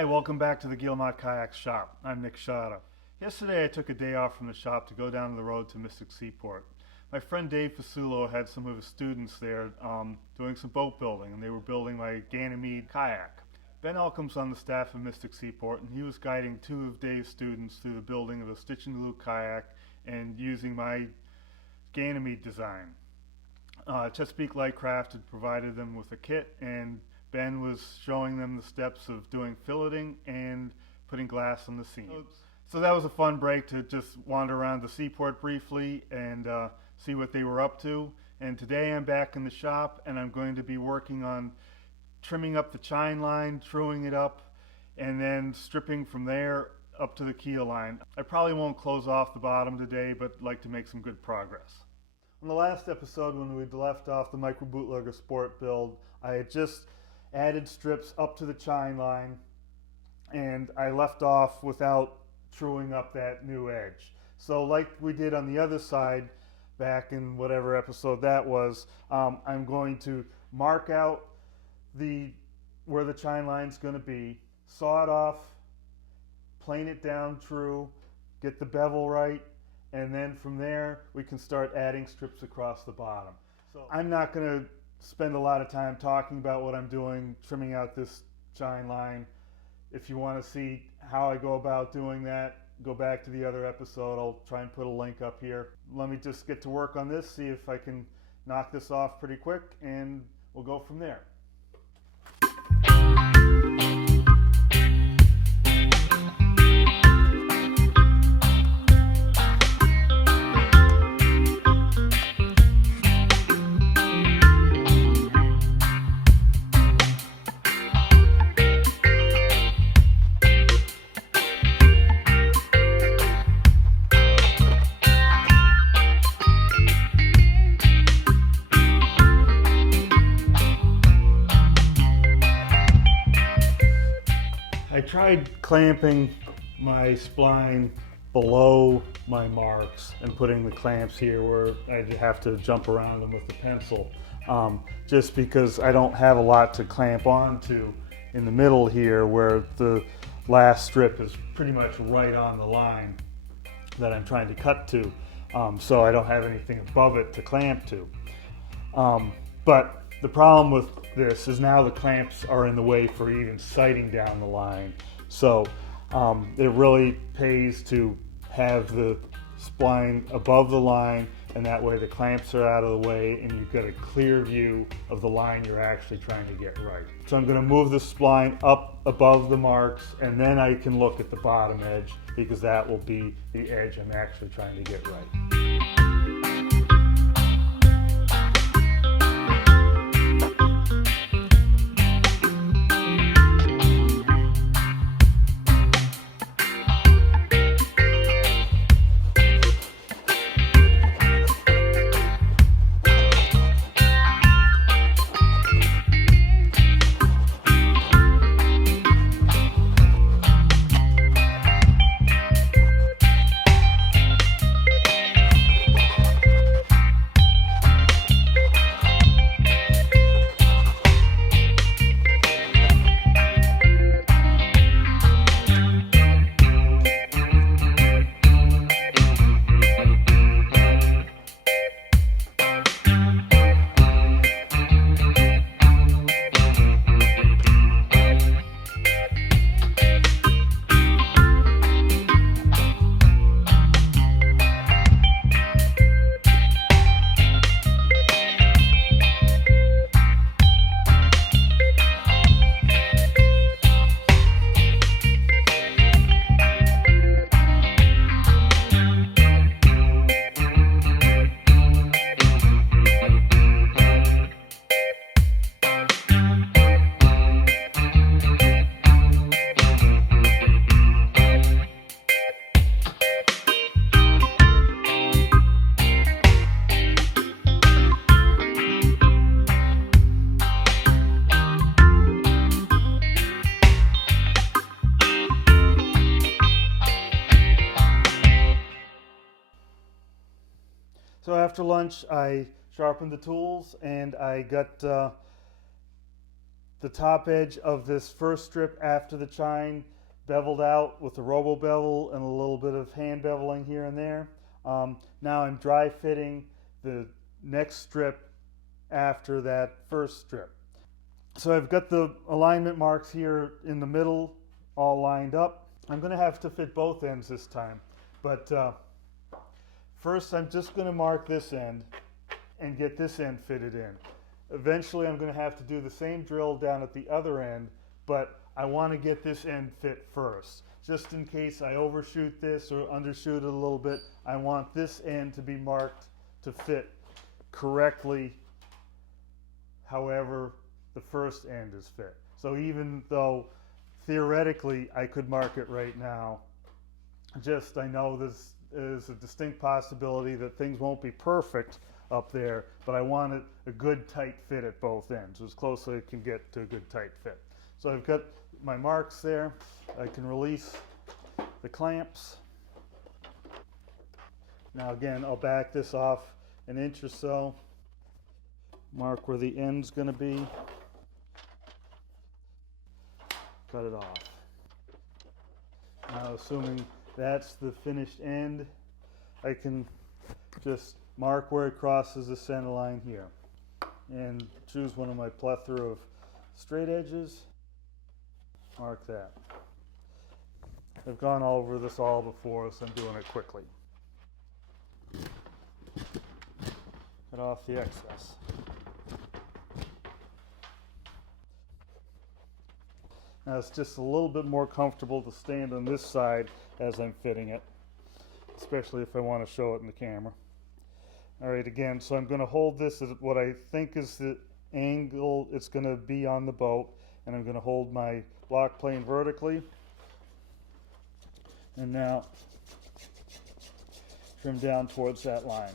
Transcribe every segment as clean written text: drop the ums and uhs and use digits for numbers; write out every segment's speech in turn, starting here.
Hi, welcome back to the Guillemot Kayak Shop. I'm Nick Schade. Yesterday I took a day off from the shop to go down the road to Mystic Seaport. My friend Dave Fasulo had some of his students there doing some boat building, and they were building my Ganymede kayak. Ben Elkham's on the staff of Mystic Seaport, and he was guiding two of Dave's students through the building of a stitch and glue kayak and using my Ganymede design. Chesapeake Lightcraft had provided them with a kit, and Ben was showing them the steps of doing filleting and putting glass on the seam. So that was a fun break to just wander around the seaport briefly and see what they were up to. And today I'm back in the shop and I'm going to be working on trimming up the chine line, truing it up, and then stripping from there up to the keel line. I probably won't close off the bottom today, but like to make some good progress. In the last episode, when we'd left off the microBootlegger Sport build, I had just added strips up to the chine line, and I left off without truing up that new edge. So like we did on the other side back in whatever episode that was, I'm going to mark out where the chine line's going to be, saw it off, plane it down true, get the bevel right, and then from there we can start adding strips across the bottom. So I'm not going to spend a lot of time talking about what I'm doing, trimming out this chine line. If you want to see how I go about doing that, go back to the other episode. I'll try and put a link up here. Let me just get to work on this, see if I can knock this off pretty quick, and we'll go from there. I tried clamping my spline below my marks and putting the clamps here where I'd have to jump around them with the pencil, just because I don't have a lot to clamp onto in the middle here where the last strip is pretty much right on the line that I'm trying to cut to, so I don't have anything above it to clamp to. But the problem with this is now the clamps are in the way for even sighting down the line. So it really pays to have the spline above the line, and that way the clamps are out of the way and you've got a clear view of the line you're actually trying to get right. So I'm going to move the spline up above the marks, and then I can look at the bottom edge, because that will be the edge I'm actually trying to get right. So after lunch, I sharpened the tools and I got the top edge of this first strip after the chine, beveled out with the robo-bevel and a little bit of hand beveling here and there. Now I'm dry fitting the next strip after that first strip. So I've got the alignment marks here in the middle all lined up. I'm going to have to fit both ends this time, but first I'm just going to mark this end and get this end fitted in. Eventually I'm going to have to do the same drill down at the other end, but I want to get this end fit first. Just in case I overshoot this or undershoot it a little bit, I want this end to be marked to fit correctly however the first end is fit. So even though theoretically I could mark it right now, I know this is a distinct possibility that things won't be perfect up there, but I want it a good tight fit at both ends, as close as I can get to a good tight fit. So I've got my marks there. I can release the clamps. Now again, I'll back this off an inch or so, mark where the end's going to be, cut it off. Now assuming that's the finished end, I can just mark where it crosses the center line here and choose one of my plethora of straight edges, mark that. I've gone over this all before, so I'm doing it quickly. Cut off the excess. Now it's just a little bit more comfortable to stand on this side as I'm fitting it, especially if I want to show it in the camera. Alright, again, so I'm going to hold this at what I think is the angle it's going to be on the boat, and I'm going to hold my block plane vertically. And now trim down towards that line.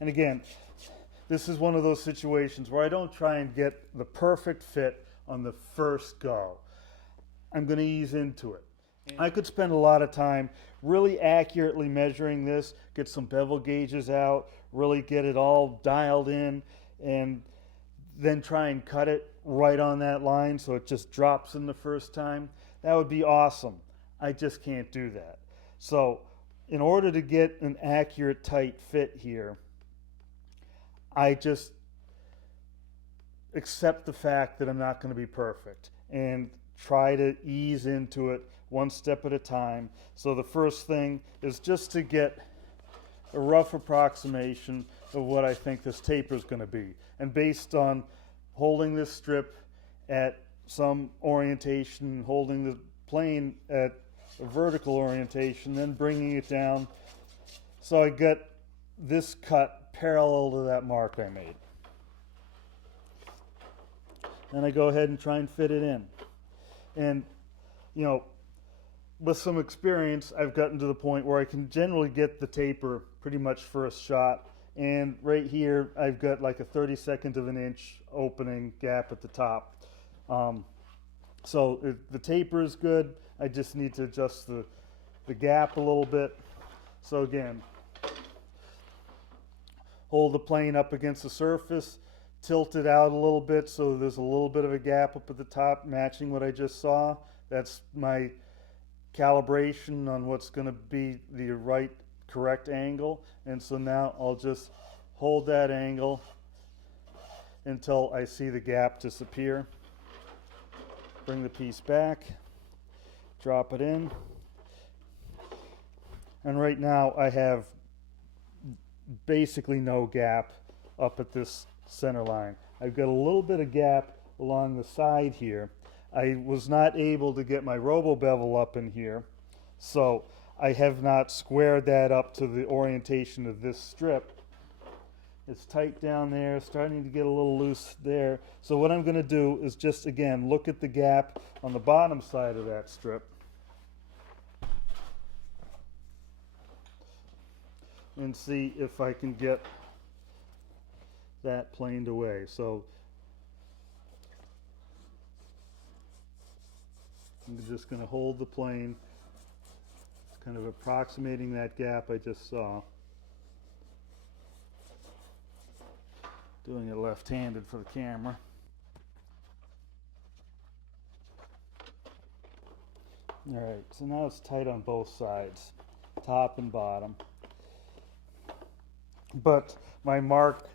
And again, this is one of those situations where I don't try and get the perfect fit on the first go. I'm going to ease into it. I could spend a lot of time really accurately measuring this, get some bevel gauges out, really get it all dialed in, and then try and cut it right on that line so it just drops in the first time. That would be awesome. I just can't do that. So in order to get an accurate tight fit here, I just accept the fact that I'm not going to be perfect and try to ease into it one step at a time. So the first thing is just to get a rough approximation of what I think this taper is going to be. And based on holding this strip at some orientation, holding the plane at a vertical orientation, then bringing it down so I get this cut parallel to that mark I made. Then I go ahead and try and fit it in. And, you know, with some experience, I've gotten to the point where I can generally get the taper pretty much first shot. And right here, I've got like a 32nd of an inch opening gap at the top. So the taper is good. I just need to adjust the gap a little bit. So again, hold the plane up against the surface, tilt it out a little bit so there's a little bit of a gap up at the top matching what I just saw. That's my calibration on what's going to be the right correct angle. And so now I'll just hold that angle until I see the gap disappear. Bring the piece back, drop it in, and right now I have basically no gap up at this center line. I've got a little bit of gap along the side here. I was not able to get my robo-bevel up in here, so I have not squared that up to the orientation of this strip. It's tight down there, starting to get a little loose there. So what I'm going to do is just, again, look at the gap on the bottom side of that strip. And see if I can get that planed away. So I'm just going to hold the plane, kind of approximating that gap I just saw. Doing it left-handed for the camera. Alright, so now it's tight on both sides, top and bottom. But my mark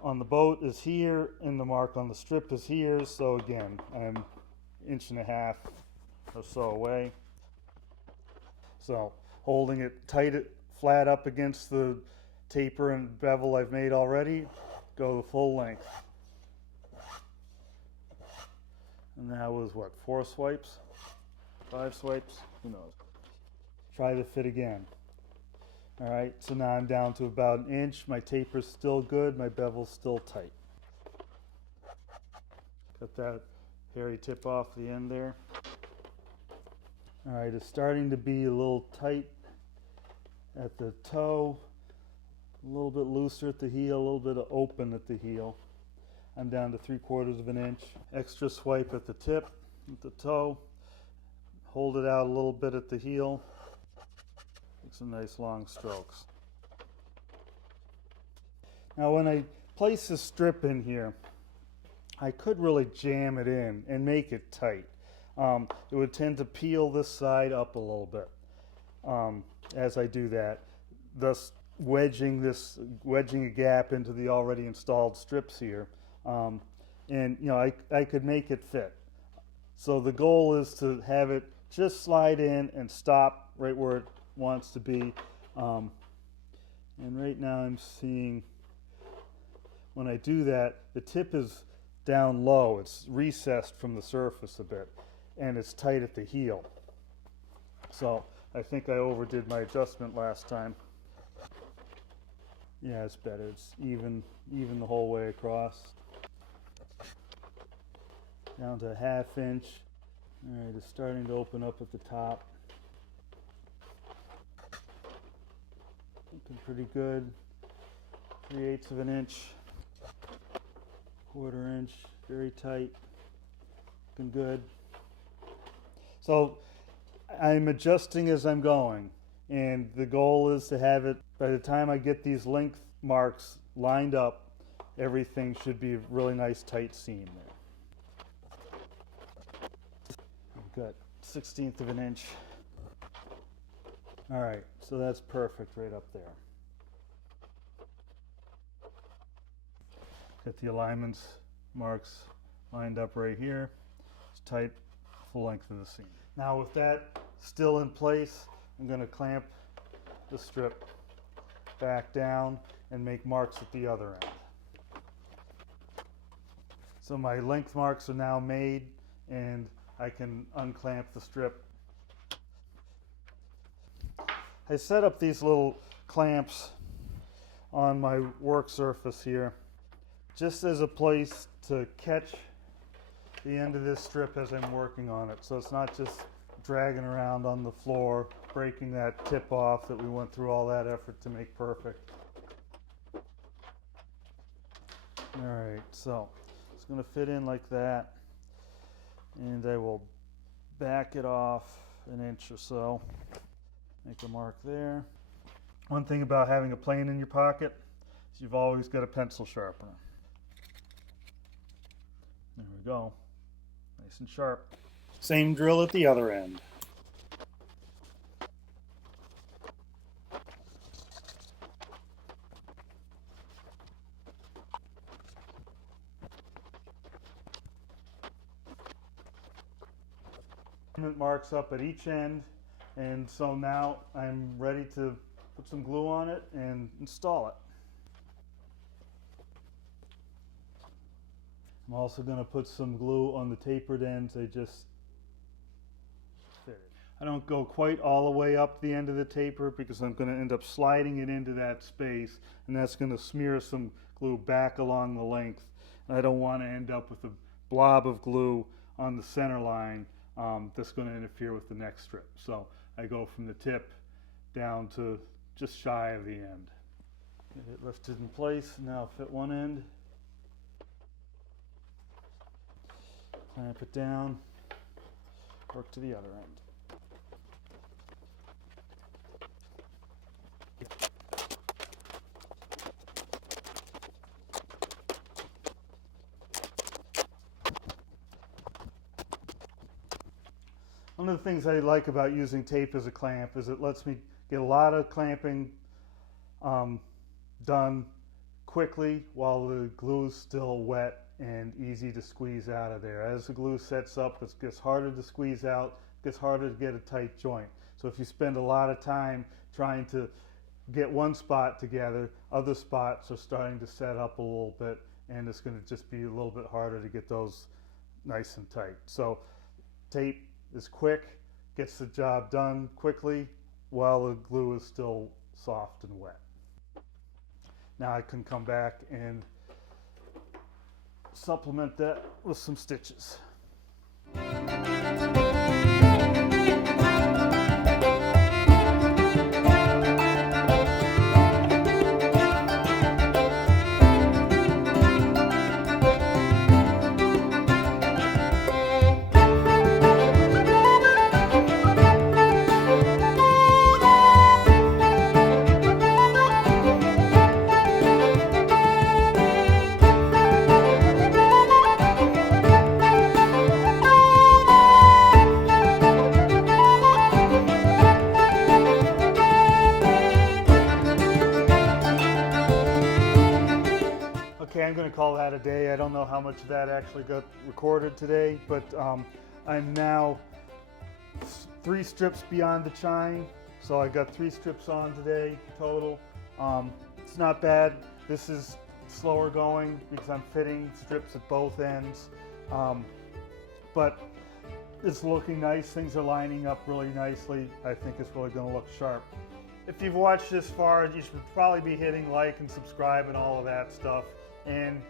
on the boat is here and the mark on the strip is here, so again, I'm 1.5 inches or so away. So holding it tight, flat up against the taper and bevel I've made already, go the full length. And that was what, 4 swipes? 5 swipes? Who knows? Try the fit again. Alright, so now I'm down to about 1 inch. My taper's still good, my bevel's still tight. Cut that hairy tip off the end there. Alright, it's starting to be a little tight at the toe, a little bit looser at the heel, a little bit open at the heel. I'm down to 3/4 inch. Extra swipe at the tip, at the toe. Hold it out a little bit at the heel. Make some nice long strokes. Now when I place the strip in here, I could really jam it in and make it tight. It would tend to peel this side up a little bit as I do that, thus wedging a gap into the already installed strips here. And you know, I could make it fit. So the goal is to have it just slide in and stop right where it wants to be. And right now I'm seeing when I do that, the tip is down low. It's recessed from the surface a bit, and it's tight at the heel. So I think I overdid my adjustment last time. Yeah, it's better. It's even the whole way across. Down to 1/2 inch. All right, it's starting to open up at the top. Looking pretty good. 3/8 inch. 1/4 inch. Very tight. Looking good. So I'm adjusting as I'm going, and the goal is to have it, by the time I get these length marks lined up, everything should be a really nice tight seam there. I've got 1/16 inch. All right, so that's perfect right up there. Got the alignments marks lined up right here. It's tight, full length of the seam. Now with that still in place, I'm going to clamp the strip back down and make marks at the other end. So my length marks are now made, and I can unclamp the strip. I set up these little clamps on my work surface here just as a place to catch the end of this strip as I'm working on it, so it's not just dragging around on the floor, breaking that tip off that we went through all that effort to make perfect. Alright, so it's going to fit in like that, and I will back it off 1 inch or so. Make a mark there. One thing about having a plane in your pocket is you've always got a pencil sharpener. There we go. Nice and sharp. Same drill at the other end. Marks up at each end, and so now I'm ready to put some glue on it and install it. I'm also going to put some glue on the tapered ends. I just fitted. I don't go quite all the way up the end of the taper because I'm going to end up sliding it into that space, and that's going to smear some glue back along the length. And I don't want to end up with a blob of glue on the center line that's going to interfere with the next strip. So I go from the tip down to just shy of the end. Get it lifted in place. Now fit one end. Clamp it down. Work to the other end. On of the things I like about using tape as a clamp is it lets me get a lot of clamping done quickly while the glue is still wet and easy to squeeze out of there. As the glue sets up, it gets harder to squeeze out, it gets harder to get a tight joint. So if you spend a lot of time trying to get one spot together, other spots are starting to set up a little bit, and it's going to just be a little bit harder to get those nice and tight. So tape is quick, gets the job done quickly while the glue is still soft and wet. Now I can come back and supplement that with some stitches. Okay, I'm going to call that a day. I don't know how much of that actually got recorded today, but I'm now 3 strips beyond the chine, so I got 3 strips on today total. It's not bad. This is slower going because I'm fitting strips at both ends, but it's looking nice. Things are lining up really nicely. I think it's really going to look sharp. If you've watched this far, you should probably be hitting like and subscribe and all of that stuff. And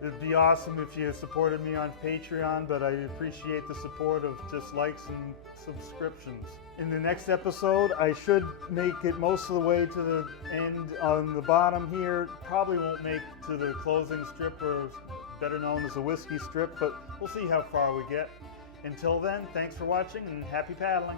it'd be awesome if you supported me on Patreon, but I appreciate the support of just likes and subscriptions. In the next episode, I should make it most of the way to the end on the bottom here. Probably won't make to the closing strip, or better known as a whiskey strip, but we'll see how far we get. Until then, thanks for watching and happy paddling.